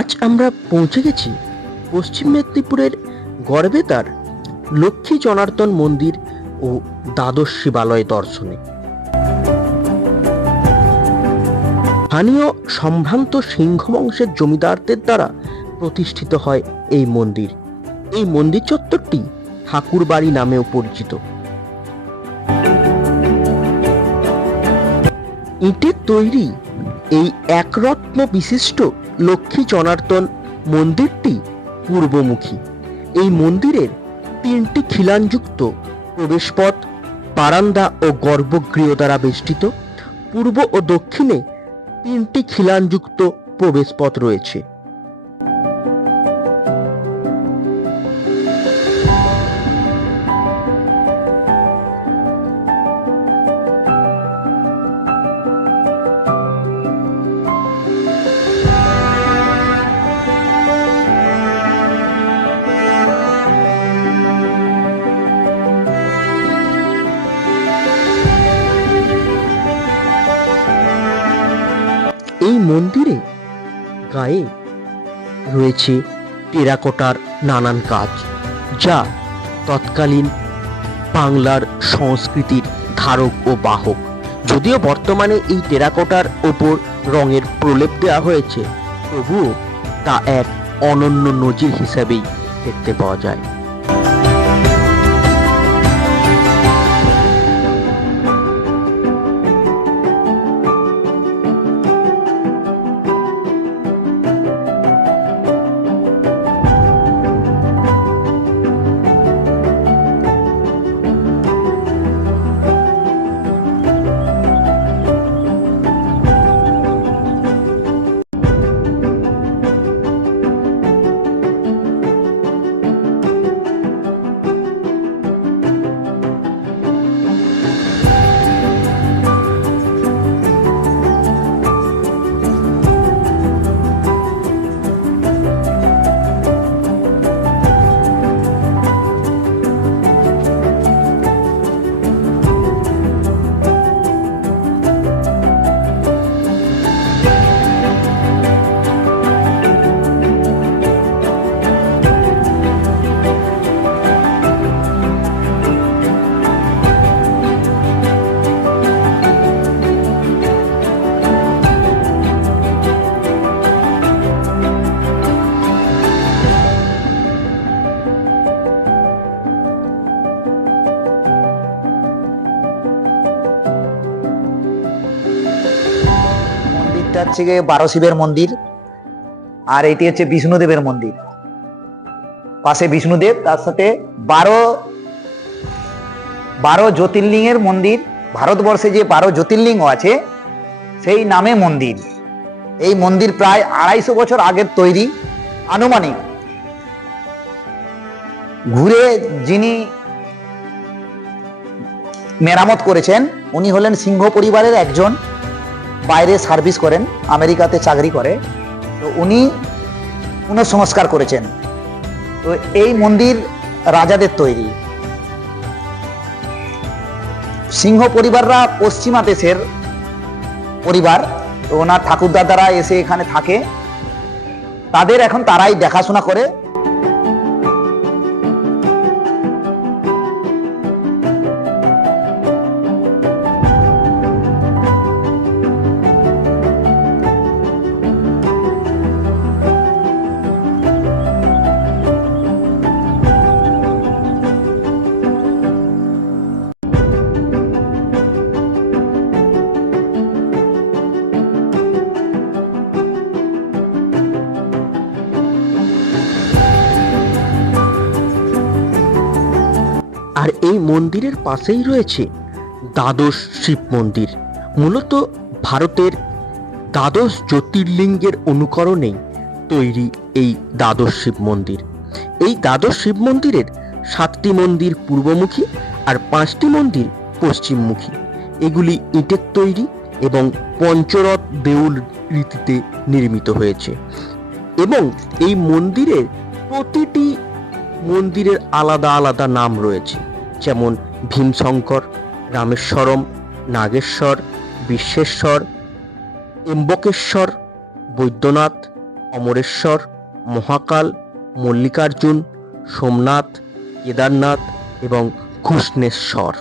আজ আমরা পৌঁছে গেছি পশ্চিম মেদিনীপুরের গড়বেতার লক্ষ্মী জনার্দন মন্দির ও দ্বাদশ শিবালয় দর্শনে। স্থানীয় সম্ভ্রান্ত সিংহ বংশের জমিদারদের দ্বারা প্রতিষ্ঠিত হয় এই মন্দির। এই মন্দির চত্বরটি ঠাকুরবাড়ি নামেও পরিচিত। ইটের তৈরি এই একরত্ন বিশিষ্ট লক্ষ্মী জনার্দন মন্দিরটি পূর্বমুখী। এই মন্দিরের তিনটি খিলানযুক্ত প্রবেশপথ বারান্দা ও গর্ভগৃহ দ্বারা বেষ্টিত। পূর্ব ও দক্ষিণে তিনটি খিলানযুক্ত প্রবেশপথ রয়েছে। মন্দিরে? গায়ে রয়েছে টেরাকোটার নানান কাজ, যা তৎকালীন বাংলার সংস্কৃতির ধারক ও বাহক। যদিও বর্তমানে এই টেরাকোটার ওপর রঙের প্রলেপ দেওয়া হয়েছে, তবুও তা এক অনন্য নজির হিসাবেই দেখতে পাওয়া যায়। হচ্ছে গিয়ে বারো শিবের মন্দির, আর এটি হচ্ছে বিষ্ণুদেবের মন্দির। পাশে বিষ্ণুদেব, তার সাথে বারো বারো জ্যোতির্লিঙ্গের মন্দির, ভারতবর্ষে যে বারো জ্যোতির্লিঙ্গ আছে, সেই নামে মন্দির। এই মন্দির প্রায় আড়াইশো বছর আগের তৈরি, আনুমানিক। ঘুরে যিনি মেরামত করেছেন, উনি হলেন সিংহ পরিবারের একজন। বাইরে সার্ভিস করেন, আমেরিকাতে চাকরি করে। তো উনি পুনঃসংস্কার করেছেন। তো এই মন্দির রাজাদের তৈরি। সিংহ পরিবাররা পশ্চিমা দেশের পরিবার, তো ওনার ঠাকুরদাদারা এসে এখানে থাকে। তাদের এখন তারাই দেখাশোনা করে। আর এই মন্দিরের পাশেই রয়েছে দ্বাদশ শিব মন্দির। মূলত ভারতের দ্বাদশ জ্যোতির্লিঙ্গের অনুকরণেই তৈরি এই দ্বাদশ শিব মন্দির। এই দ্বাদশ শিব মন্দিরের সাতটি মন্দির পূর্বমুখী আর পাঁচটি মন্দির পশ্চিমমুখী। এগুলি ইটের তৈরি এবং পঞ্চরথ দেউল রীতিতে নির্মিত হয়েছে। এবং এই মন্দিরের প্রতিটি মন্দিরের আলাদা আলাদা নাম রয়েছে, যেমন ভীমশঙ্কর, রামেশ্বরম, নাগেশ্বর, বিশ্বেশ্বর, এম্বকেশ্বর, বৈদ্যনাথ, অমরেশ্বর, মহাকাল, মল্লিকার্জুন, সোমনাথ, কেদারনাথ এবং ঘুষ্ণেশ্বর